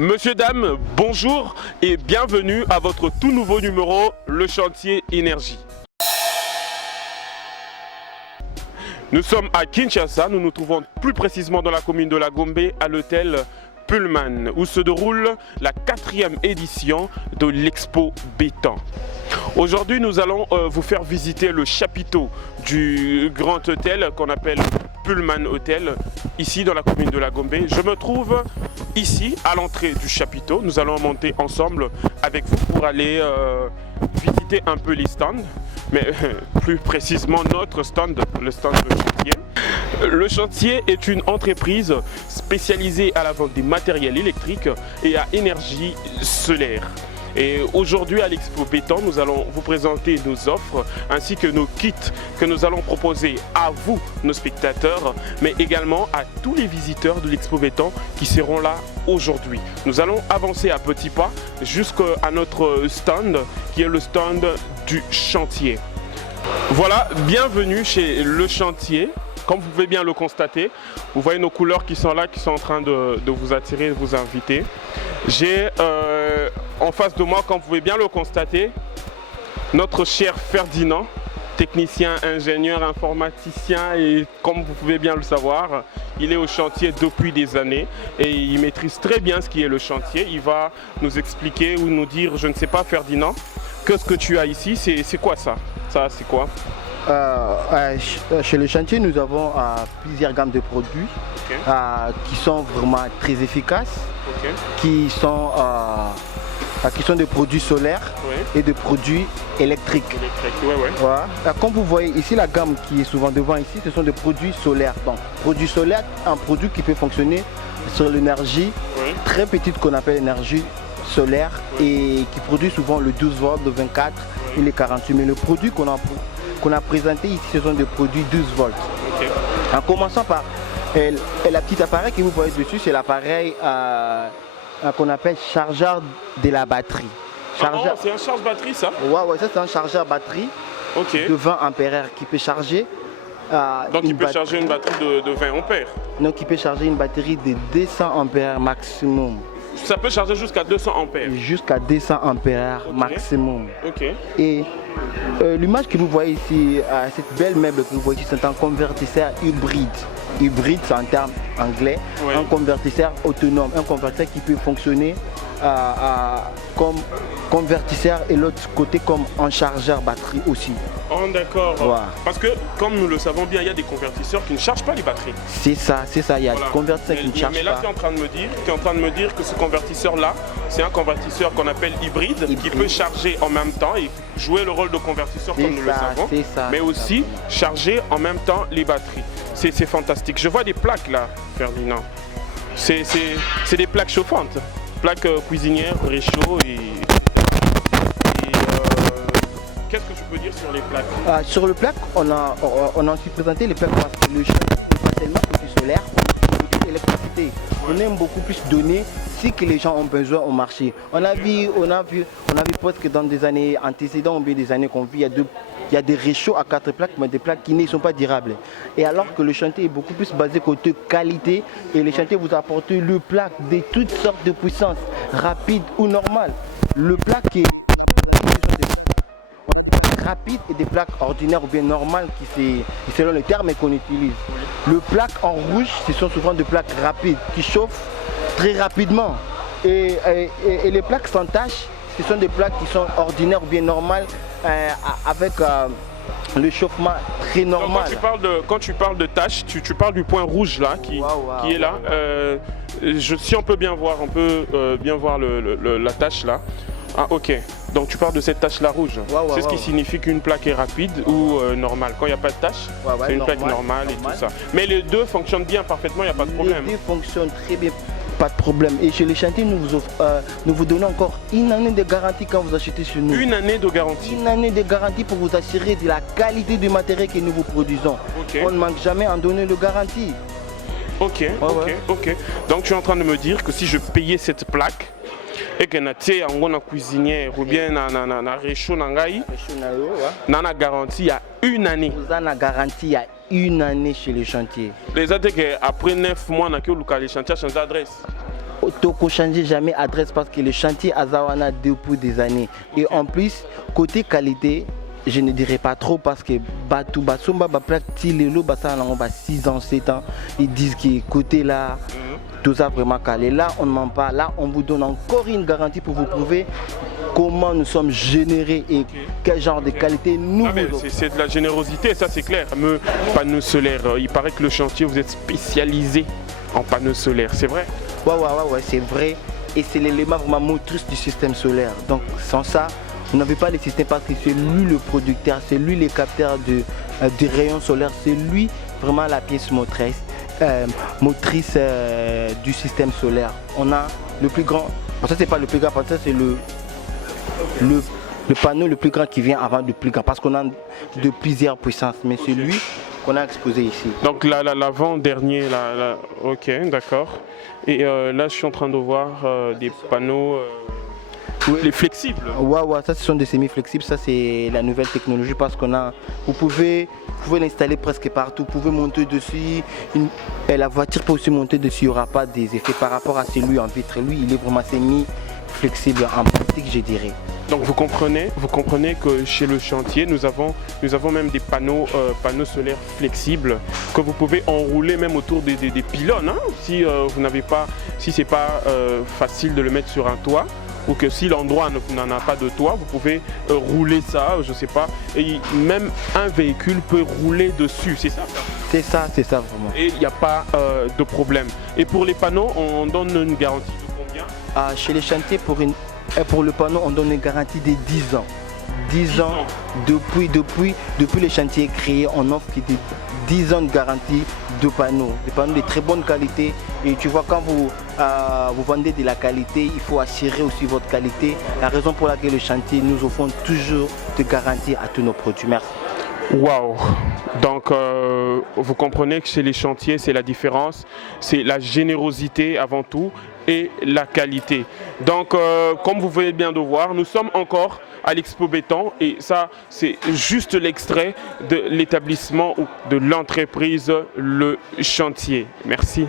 Monsieur, dame, bonjour et bienvenue à votre tout nouveau numéro, le chantier énergie. Nous sommes à Kinshasa, nous nous trouvons plus précisément dans la commune de la Gombe à l'hôtel Pullman où se déroule la 4e édition de l'Expo Béton. Aujourd'hui, nous allons vous faire visiter le chapiteau du grand hôtel qu'on appelle Pullman Hotel, ici dans la commune de la Gombe. Je me trouve ici à l'entrée du chapiteau. Nous allons monter ensemble avec vous pour aller visiter un peu les stands, mais plus précisément notre stand, le stand de chantier. Le chantier est une entreprise spécialisée à la vente des matériels électriques et à énergie solaire. Et aujourd'hui à l'Expo Béton, nous allons vous présenter nos offres ainsi que nos kits que nous allons proposer à vous, nos spectateurs, mais également à tous les visiteurs de l'Expo Béton qui seront là aujourd'hui. Nous allons avancer à petits pas jusqu'à notre stand qui est le stand du chantier. Voilà, bienvenue chez le chantier. Comme vous pouvez bien le constater, vous voyez nos couleurs qui sont là, qui sont en train de vous attirer, de vous inviter. J'ai en face de moi, comme vous pouvez bien le constater, notre cher Ferdinand, technicien, ingénieur, informaticien et comme vous pouvez bien le savoir, il est au chantier depuis des années et il maîtrise très bien ce qui est le chantier. Il va nous expliquer ou nous dire, je ne sais pas Ferdinand, que ce que tu as ici, c'est quoi ça? Ça c'est quoi? Chez le chantier, nous avons plusieurs gammes de produits qui sont vraiment très efficaces, qui sont des produits solaires et des produits électriques. Voilà. Comme vous voyez ici, la gamme qui est souvent devant ici, ce sont des produits solaires. Donc, produit solaire, un produit qui peut fonctionner sur l'énergie très petite qu'on appelle énergie solaire et qui produit souvent le 12 volts, le 24 et les 48. Mais le produit qu'on a présenté ici, ce sont des produits 12 volts. En commençant par la petite appareil que vous voyez dessus, c'est l'appareil qu'on appelle chargeur de la batterie. C'est un charge-batterie ça? Ouais, ça c'est un chargeur batterie de 20 ampères qui peut charger. Donc il peut charger une batterie de 20 ampères? Donc il peut charger une batterie de 200 ampères maximum. Ça peut charger jusqu'à 200 ampères? Jusqu'à 200 ampères maximum. Et l'image que vous voyez ici, cette belle meuble que vous voyez ici, c'est un convertisseur hybride. Hybride, c'est un terme anglais. Un convertisseur autonome, un convertisseur qui peut fonctionner comme convertisseur et l'autre côté comme un chargeur batterie aussi. Oh d'accord. Parce que comme nous le savons bien, il y a des convertisseurs qui ne chargent pas les batteries. C'est ça, il y a des convertisseurs qui ne chargent pas. Mais là tu es en train de me dire que ce convertisseur là, c'est un convertisseur qu'on appelle hybride, qui peut charger en même temps et jouer le rôle de convertisseur comme nous le savons, mais aussi charger en même temps les batteries. C'est fantastique. Je vois des plaques là, Ferdinand. C'est des plaques chauffantes. Plaques cuisinières, réchaud et qu'est-ce que tu peux dire sur les plaques? Sur le plaque, on a aussi présenté les plaques parce que le champ n'est pas tellement côté solaire, côté électricité. On aime beaucoup plus donner ce que les gens ont besoin au marché. On a vu presque dans des années antécédentes, ou bien des années qu'on vit, il y a des réchauds à 4 plaques, mais des plaques qui ne sont pas durables. Et alors que le chantier est beaucoup plus basé côté qualité, et le chantier vous apporte le plaque de toutes sortes de puissances, rapide ou normales. Le plaque est rapide et des plaques ordinaires ou bien normales qui c'est selon le terme qu'on utilise. Le plaque en rouge, ce sont souvent des plaques rapides qui chauffent très rapidement. Et les plaques sans tache, ce sont des plaques qui sont ordinaires ou bien normales avec le chauffement très normal. Donc, quand tu parles de tache, tu parles du point rouge là qui est là. Si on peut bien voir, la tache là. Ah ok, donc tu parles de cette tache là rouge. C'est ce qui signifie qu'une plaque est rapide ou normale. Quand il n'y a pas de tache, c'est une plaque normale et tout ça. Mais les deux fonctionnent bien parfaitement, il n'y a pas de problème. Les deux fonctionnent très bien, pas de problème. Et chez les chantiers, nous vous donnons encore une année de garantie quand vous achetez chez nous. Une année de garantie? Une année de garantie pour vous assurer de la qualité du matériel que nous vous produisons. On ne manque jamais en donner de garantie. Ok. Donc tu es en train de me dire que si je payais cette plaque, et que na tie yango na cuisinière ou bien na réchaud na ngai na garantie il y a une année. Vous avez la garantie il y a une année chez les chantiers. Les autres que après 9 mois na que les chantiers changent d'adresse. toko changer jamais adresse parce que le chantier Azawana depuis des années. Et en plus, côté qualité, je ne dirais pas trop parce que Batou Basomba Baplati-Lelo Bassalango 6 ans, 7 ans, ils disent que côté là, tout ça vraiment calé. Là, on ne ment pas. Là, on vous donne encore une garantie pour vous prouver comment nous sommes générés et quel genre de qualité nous avons. C'est de la générosité, ça c'est clair. Le panneau solaire, il paraît que le chantier, vous êtes spécialisé en panneaux solaires, c'est vrai? Ouais, c'est vrai. Et c'est l'élément vraiment motrice du système solaire. Donc sans ça, vous n'avez pas le système parce que c'est lui le producteur, c'est lui le capteur de rayons solaires, c'est lui vraiment la pièce motrice, du système solaire. On a le plus grand, ça c'est pas le plus grand, ça c'est le panneau le plus grand qui vient avant le plus grand parce qu'on a de plusieurs puissances, mais c'est lui qu'on a exposé ici. Donc l'avant-dernier, ok, d'accord. Et là je suis en train de voir des panneaux... Les flexibles. Ouais, ça ce sont des semi-flexibles, ça c'est la nouvelle technologie parce qu'on a, vous pouvez l'installer presque partout, vous pouvez monter dessus, et la voiture peut aussi monter dessus, il n'y aura pas des effets par rapport à celui en vitre. Lui il est vraiment semi-flexible en pratique je dirais. Donc vous comprenez que chez le chantier nous avons même des panneaux solaires flexibles que vous pouvez enrouler même autour des pylônes hein, si vous n'avez pas, si c'est pas facile de le mettre sur un toit. Ou que si l'endroit n'en a pas de toit, vous pouvez rouler ça, je sais pas, et même un véhicule peut rouler dessus, c'est ça? C'est ça vraiment. Et il n'y a pas de problème. Et pour les panneaux, on donne une garantie de combien? Chez les chantiers, pour le panneau, on donne une garantie de 10 ans. 10 ans, depuis les chantiers créés, on offre des 10 ans de garantie de panneaux. Des panneaux de très bonne qualité. Et tu vois, quand vous vendez de la qualité, il faut assurer aussi votre qualité. La raison pour laquelle le chantier nous offre toujours de garantie à tous nos produits. Merci. Waouh! Donc vous comprenez que chez les chantiers, c'est la différence, c'est la générosité avant tout et la qualité. Donc comme vous venez bien de voir, nous sommes encore à l'Expo Béton et ça c'est juste l'extrait de l'établissement ou de l'entreprise Le Chantier. Merci.